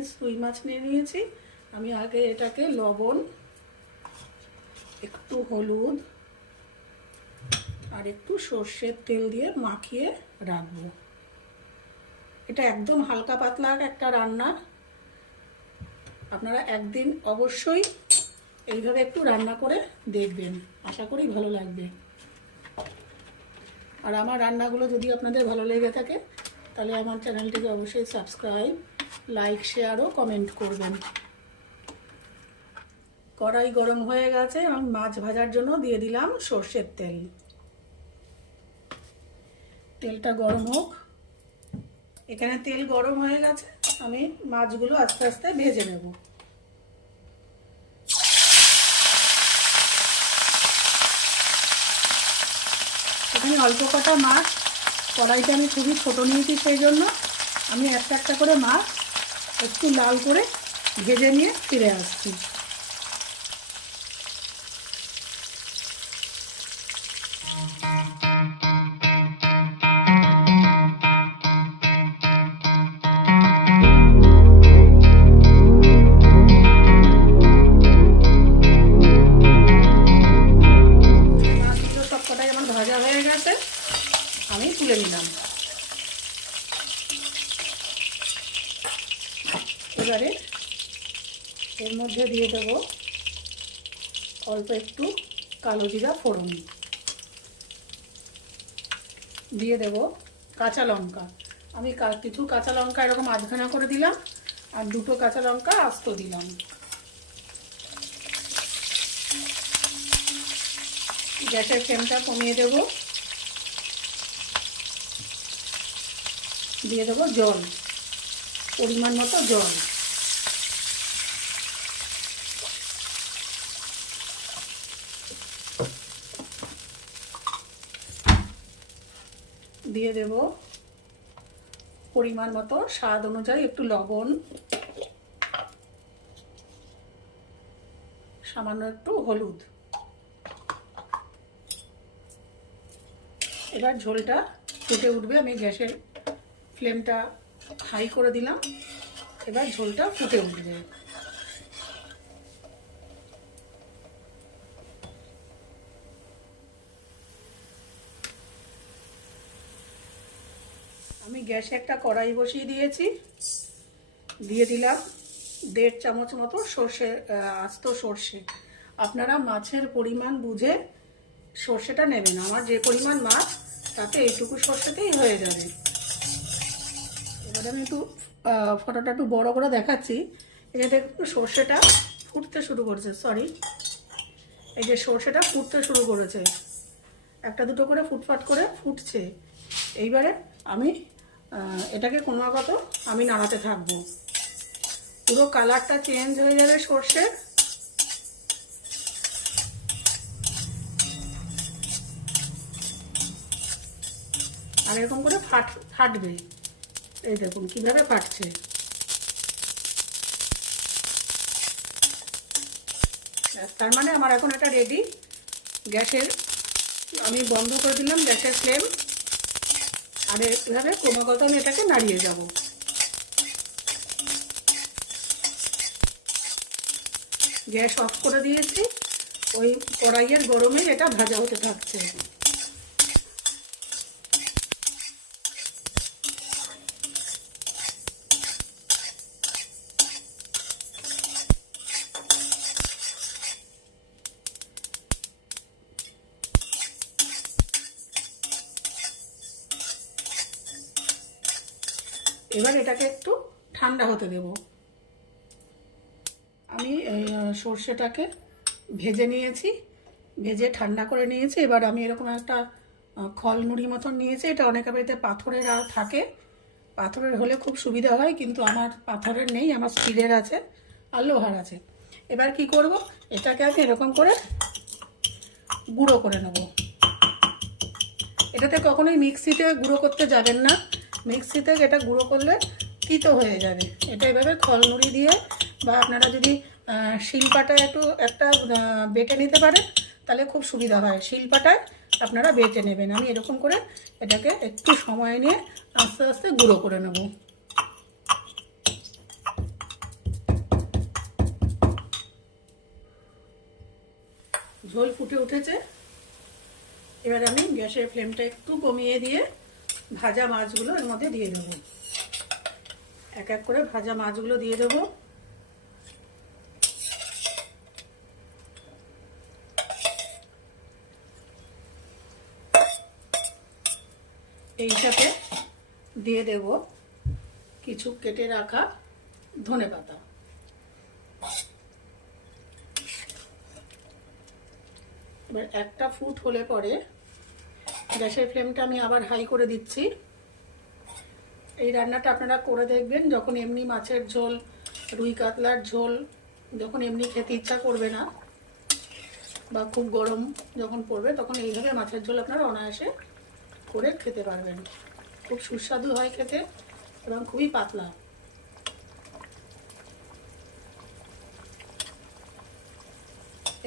Piece রুই মাছ নিয়ে নিয়েছি। আমি আগে এটাকে লবণ, একটু হলুদ আর একটু সর্ষের তেল দিয়ে মাখিয়ে রাখবো। এটা একদম হালকা পাতলা একটা রান্না, আপনারা একদিন অবশ্যই এইভাবে একটু রান্না করে দেখবেন, আশা করি ভালো লাগবে। আর আমার রান্নাগুলো যদি আপনাদের ভালো লেগে থাকে তাহলে আমার চ্যানেলটিকে অবশ্যই সাবস্ক্রাইব, লাইক, শেয়ার ও কমেন্ট করবেন। কড়াই গরম হয়ে গেছে, আমি মাছ ভাজার জন্য দিয়ে দিলাম সর্ষের তেল। তেলটা গরম হোক। এখানে তেল গরম হয়ে গেছে, আমি মাছগুলো আস্তে আস্তে ভেজে নেব। এখানে অল্প কটা মাছ, কড়াইটা আমি খুবই ছোটো নিয়েছি, সেই জন্য আমি একটা একটা করে মাছ একটু লাল করে ভেজে নিয়ে ফিরে আসছি। মাছগুলো সবকটাই আমার ভাজা হয়ে গেছে, আমি তুলে নিলাম। এবারে এর মধ্যে দিয়ে দেব অল্প একটু কালো জিরা ফোড়ন, দিয়ে দেব কাঁচা লঙ্কা। আমি কিছু কাঁচা লঙ্কা এরকম আধখানা করে দিলাম, আর দুটো কাঁচা লঙ্কা আস্ত দিলাম। গ্যাসের ফ্লেমটা কমিয়ে দেব, দিয়ে দেবো জল, পরিমাণ মতো জল। দিয়ে দেব পরিমাণ মতো স্বাদ অনুযায়ী একটু লবণ, সামান্য একটু হলুদ। এবার ঝোলটা ফুটে উঠবে, আমি গ্যাসের ফ্লেমটা হাই করে দিলাম। এবার ঝোলটা ফুটে উঠবে। আমি গ্যাসে একটা কড়াই বসিয়ে দিয়েছি, দিয়ে দিলাম 1.5 চামচ মতো আস্ত সর্ষে। আপনারা মাছের পরিমাণ বুঝে সর্ষেটা নেবেন, আমার যে পরিমাণ মাছ তাতে এইটুকু সর্ষেতেই হয়ে যাবে। এবার আমি একটু ফটোটা একটু বড় করে দেখাচ্ছি। এখানে একটু সর্ষেটা ফুটতে শুরু করেছে, এই যে সর্ষেটা ফুটতে শুরু করেছে, একটা দুটো করে ফুটফাট করে ফুটছে। এইবারে আমি এটাকে ক্রমাগত আমি নাড়াতে থাকবো, পুরো কালারটা চেঞ্জ হয়ে যাবে সর্ষে। আর এরকম করে ফাটবে, এই দেখুন কিভাবে ফাটছে। তার মানে আমার এখন এটা রেডি। গ্যাসের আমি বন্ধ করে দিলাম গ্যাসের ফ্লেম, আর এভাবে ক্রমাগত আমি এটাকে নাড়িয়ে যাব। গ্যাস অফ করে দিয়েছি, ওই কড়াইয়ের গরমে এটা ভাজা হতে থাকছে। এবার এটাকে একটু ঠান্ডা হতে দেব। আমি সর্ষেটাকে ভেজে নিয়েছি, ভেজে ঠান্ডা করে নিয়েছি। এবার আমি এরকম একটা খল নুড়ি মতন নিয়েছি। এটা অনেকের বাড়িতে পাথরের থাকে, পাথরের হলে খুব সুবিধা হয়, কিন্তু আমার পাথরের নেই, আমার স্টিলের আছে আর লোহার আছে। এবার কি করব, এটাকে আমি এরকম করে গুঁড়ো করে নেব। এটাতে কখনোই মিক্সিতে গুঁড়ো করতে যাবেন না, মিক্সিতে এটা গুঁড়ো করলে তিতো হয়ে যাবে। এটা এভাবে খলনুড়ি দিয়ে, বা আপনারা যদি শিলপাটায় একটা বেটে নিতে পারেন তাহলে খুব সুবিধা হয়, শিলপাটায় আপনারা বেটে নেবেন। আমি এরকম করে এটাকে একটু সময় নিয়ে আস্তে আস্তে গুঁড়ো করে নেব। ঝোল ফুটে উঠেছে। এবার আমি গ্যাসের ফ্লেমটা একটু কমিয়ে দিয়ে ভাজা মাছগুলো এর মধ্যে দিয়ে দেবো। এক এক করে ভাজা মাছগুলো দিয়ে দেবো। এই সাথে দিয়ে দেব কিছু কেটে রাখা ধনেপাতা। এবার একটা ফুট হলে পরে গ্যাসের ফ্লেমটা আমি আবার হাই করে দিচ্ছি। এই রান্নাটা আপনারা করে দেখবেন, যখন এমনি মাছের ঝোল, রুই কাতলার ঝোল যখন এমনি খেতে ইচ্ছা করবে না বা খুব গরম যখন পড়বে, তখন এইভাবে মাছের ঝোল আপনারা অনায়াসে করে খেতে পারবেন। খুব সুস্বাদু হয় খেতে এবং খুবই পাতলা।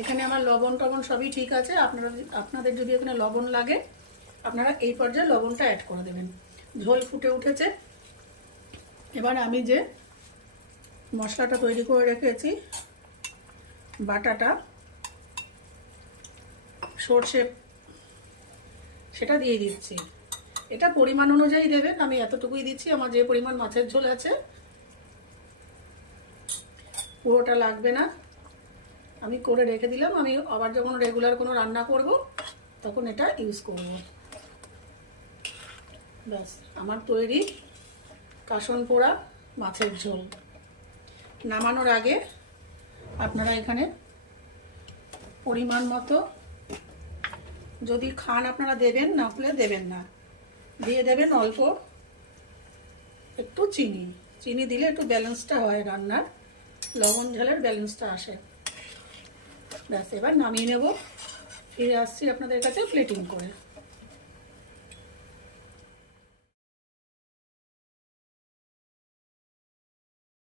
এখানে আমার লবণ টবণ সবই ঠিক আছে। আপনাদের যদি এখানে লবণ লাগে আপনারা এই পর্যায়ে লবণটা অ্যাড করে দেবেন। ঝোল ফুটে উঠেছে। এবার আমি যে মশলাটা তৈরি করে রেখেছি, বাটাটা, সর্ষে, সেটা দিয়ে দিচ্ছি। এটা পরিমাণ অনুযায়ী দেবেন, আমি এতটুকুই দিচ্ছি। আমার যে পরিমাণ মাছের ঝোল আছে পুরোটা লাগবে না, আমি করে রেখে দিলাম। আমি আবার যখন রেগুলার কোনো রান্না করব তখন এটা ইউজ করব। ব্যাস, আমার তৈরি কাসন পোড়া মাছের ঝোল। নামানোর আগে আপনারা এখানে পরিমাণ মতো, যদি খান আপনারা দেবেন, না হলে দেবেন না, দিয়ে দেবেন অল্প একটু চিনি। চিনি দিলে একটু ব্যালেন্সটা হয় রান্নার, লবণ ঝালের ব্যালেন্সটা আসে। ব্যাস, এবার নামিয়ে নেব। ফিরে আসছি আপনাদের কাছে প্লেটিং করে।